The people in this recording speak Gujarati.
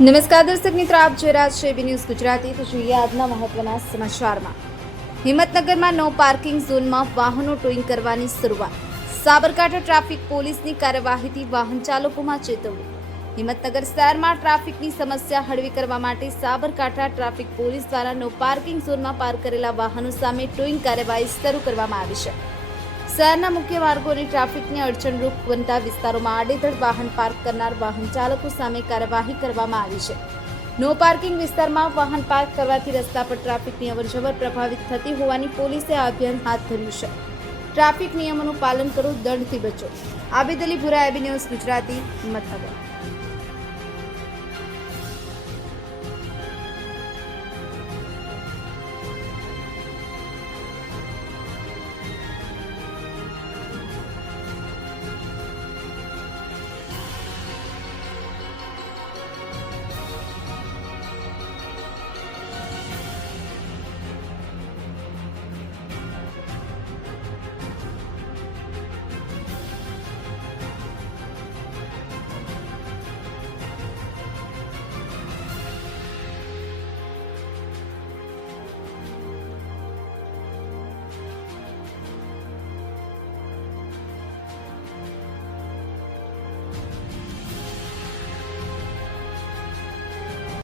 નમસ્કાર દર્શક મિત્રો, આપ જોઈ રહ્યા છો એબી ન્યૂઝ ગુજરાતી। તો જોઈએ આજના મહત્વના સમાચારમાં। હિંમતનગરમાં નો પાર્કિંગ ઝોનમાં વાહનો ટોઈંગ કરવાની શરૂઆત। સાબરકાંઠા ટ્રાફિક પોલીસની કાર્યવાહીથી વાહન ચાલકોમાં ચેતવણી। હિંમતનગર શહેરમાં ટ્રાફિકની સમસ્યા હળવી કરવા માટે સાબરકાંઠા ટ્રાફિક પોલીસ દ્વારા નો પાર્કિંગ ઝોનમાં પાર્ક કરેલા વાહનો સામે ટોઈંગ કાર્યવાહી શરૂ કરવામાં આવી છે। શહેરના મુખ્ય માર્ગોની ટ્રાફિકને અડચણરૂપ બનતા વિસ્તારોમાં આડેધડ વાહન પાર્ક કરનાર વાહન ચાલકો સામે કાર્યવાહી કરવામાં આવી છે। નો પાર્કિંગ વિસ્તારમાં વાહન પાર્ક કરવાથી રસ્તા પર ટ્રાફિકની અવરજવર પ્રભાવિત થતી હોવાની પોલીસે આ અભિયાન હાથ ધર્યું છે। ટ્રાફિક નિયમોનું પાલન કરો, દંડથી બચો। આબિદ અલી ભુરા, એબી ન્યૂઝ ગુજરાતી, હિંમતનગર।